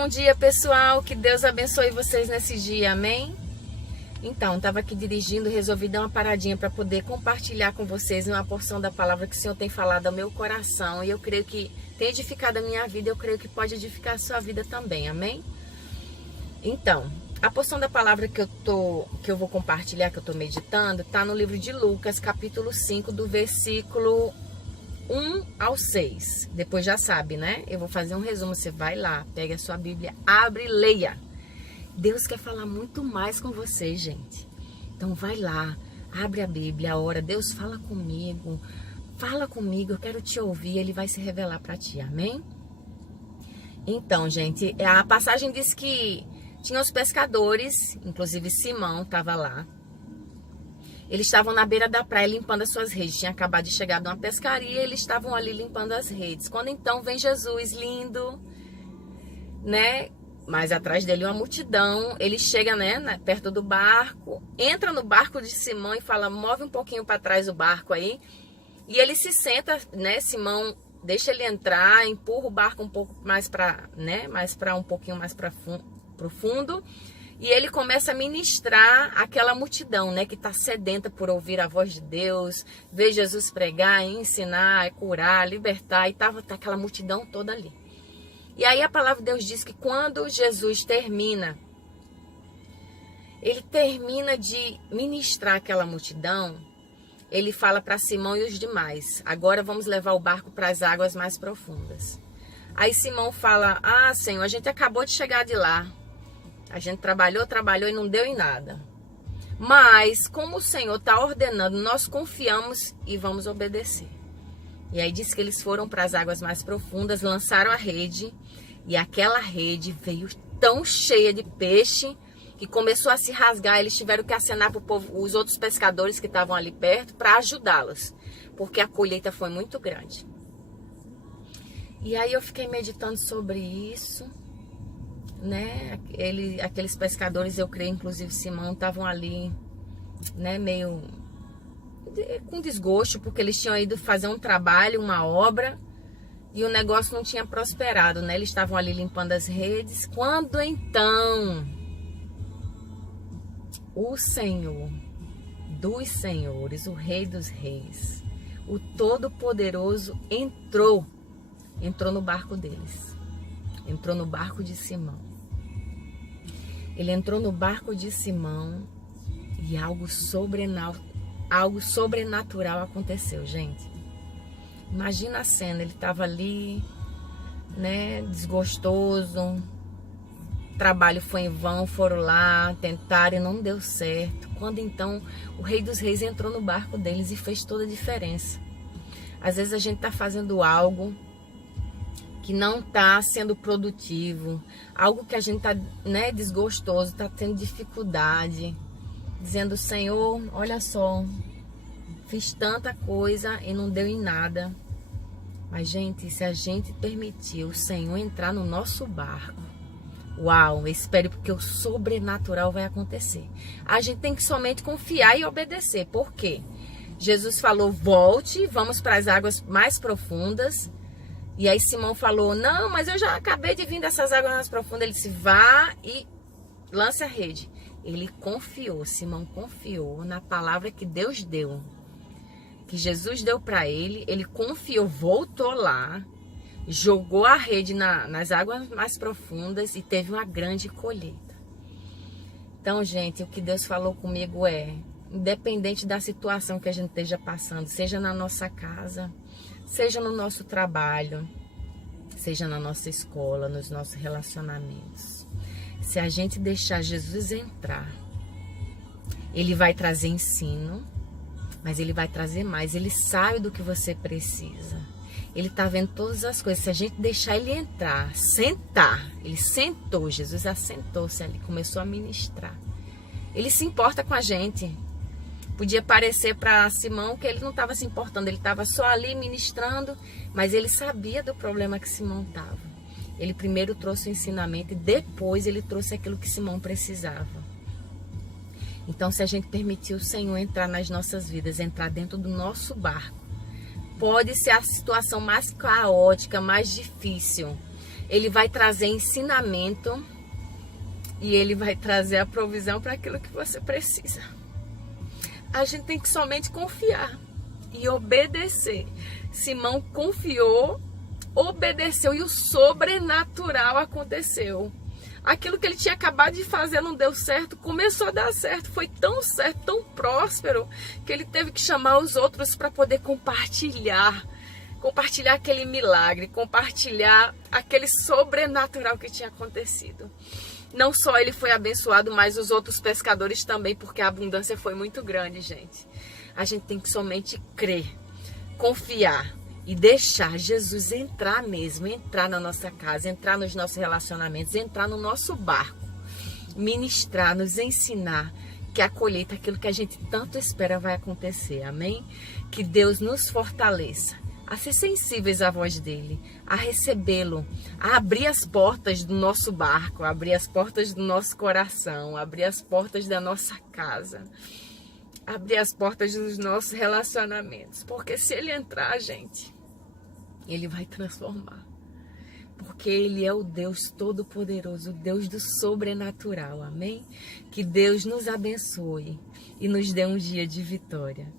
Bom dia, pessoal, que Deus abençoe vocês nesse dia, amém? Então, estava aqui dirigindo, resolvi dar uma paradinha para poder compartilhar com vocês uma porção da palavra que o Senhor tem falado ao meu coração, e eu creio que tem edificado a minha vida, eu creio que pode edificar a sua vida também, amém? Então, a porção da palavra que eu vou compartilhar, que eu estou meditando, está no livro de Lucas, capítulo 5, do versículo 1 ao 6. Depois já sabe, né? Eu vou fazer um resumo. Você vai lá, pega a sua Bíblia, abre e leia. Deus quer falar muito mais com você, gente. Então vai lá, abre a Bíblia, ora. Deus, fala comigo, eu quero te ouvir. Ele vai se revelar para ti, amém? Então, gente, a passagem diz que tinha os pescadores, inclusive Simão estava lá. Eles estavam na beira da praia limpando as suas redes. Tinha acabado de chegar de uma pescaria e eles estavam ali limpando as redes. Quando então vem Jesus, lindo, né? Mas atrás dele uma multidão. Ele chega, né, perto do barco, entra no barco de Simão e fala, move um pouquinho para trás o barco aí. E ele se senta, né? Simão deixa ele entrar, empurra o barco um pouco mais para, né, um pouquinho mais para o fundo. E ele começa a ministrar aquela multidão, né, que está sedenta por ouvir a voz de Deus, ver Jesus pregar, ensinar, curar, libertar, e estava aquela multidão toda ali. E aí a palavra de Deus diz que quando Jesus ele termina de ministrar aquela multidão, ele fala para Simão e os demais, agora vamos levar o barco para as águas mais profundas. Aí Simão fala, Senhor, a gente acabou de chegar de lá. A gente trabalhou e não deu em nada. Mas, como o Senhor está ordenando, nós confiamos e vamos obedecer. E aí diz que eles foram para as águas mais profundas, lançaram a rede. E aquela rede veio tão cheia de peixe que começou a se rasgar. Eles tiveram que acenar para o povo, os outros pescadores que estavam ali perto, para ajudá-los. Porque a colheita foi muito grande. E aí eu fiquei meditando sobre isso. Né, aqueles pescadores, eu creio, inclusive Simão, estavam ali, né, meio com desgosto, porque eles tinham ido fazer um trabalho, uma obra, e o negócio não tinha prosperado, né? Eles estavam ali limpando as redes, quando então o Senhor dos senhores, o Rei dos reis, o Todo-Poderoso entrou no barco deles, entrou no barco de Simão. Ele entrou no barco de Simão e algo sobrenatural aconteceu, gente. Imagina a cena, ele estava ali, né, desgostoso, o trabalho foi em vão, foram lá, tentaram e não deu certo. Quando então o Rei dos Reis entrou no barco deles e fez toda a diferença. Às vezes a gente está fazendo algo que não está sendo produtivo, algo que a gente está, né, desgostoso, está tendo dificuldade, dizendo, Senhor, olha só, fiz tanta coisa e não deu em nada. Mas, gente, se a gente permitir o Senhor entrar no nosso barco, uau, espere, porque o sobrenatural vai acontecer. A gente tem que somente confiar e obedecer. Por quê? Jesus falou, volte, vamos para as águas mais profundas. E aí Simão falou, não, mas eu já acabei de vir dessas águas mais profundas. Ele disse, vá e lance a rede. Ele confiou, Simão confiou na palavra que Deus deu, que Jesus deu para ele. Ele confiou, voltou lá, jogou a rede nas águas mais profundas e teve uma grande colheita. Então, gente, o que Deus falou comigo é, independente da situação que a gente esteja passando, seja na nossa casa, seja no nosso trabalho, seja na nossa escola, nos nossos relacionamentos. Se a gente deixar Jesus entrar, ele vai trazer ensino, mas ele vai trazer mais. Ele sabe do que você precisa. Ele está vendo todas as coisas. Se a gente deixar ele entrar, sentar, ele sentou, Jesus assentou-se ali, começou a ministrar. Ele se importa com a gente. Podia parecer para Simão que ele não estava se importando, ele estava só ali ministrando, mas ele sabia do problema que Simão estava. Ele primeiro trouxe o ensinamento e depois ele trouxe aquilo que Simão precisava. Então, se a gente permitir o Senhor entrar nas nossas vidas, entrar dentro do nosso barco, pode ser a situação mais caótica, mais difícil, Ele vai trazer ensinamento e Ele vai trazer a provisão para aquilo que você precisa. A gente tem que somente confiar e obedecer. Simão confiou, obedeceu e o sobrenatural aconteceu. Aquilo que ele tinha acabado de fazer não deu certo, começou a dar certo. Foi tão certo, tão próspero, que ele teve que chamar os outros para poder compartilhar aquele milagre, compartilhar aquele sobrenatural que tinha acontecido. Não só ele foi abençoado, mas os outros pescadores também, porque a abundância foi muito grande, gente. A gente tem que somente crer, confiar e deixar Jesus entrar mesmo, entrar na nossa casa, entrar nos nossos relacionamentos, entrar no nosso barco, ministrar, nos ensinar que a colheita, aquilo que a gente tanto espera, vai acontecer. Amém? Que Deus nos fortaleça a ser sensíveis à voz dele, a recebê-lo, a abrir as portas do nosso barco, a abrir as portas do nosso coração, a abrir as portas da nossa casa, a abrir as portas dos nossos relacionamentos. Porque se ele entrar, gente, ele vai transformar. Porque ele é o Deus Todo-Poderoso, o Deus do sobrenatural. Amém? Que Deus nos abençoe e nos dê um dia de vitória.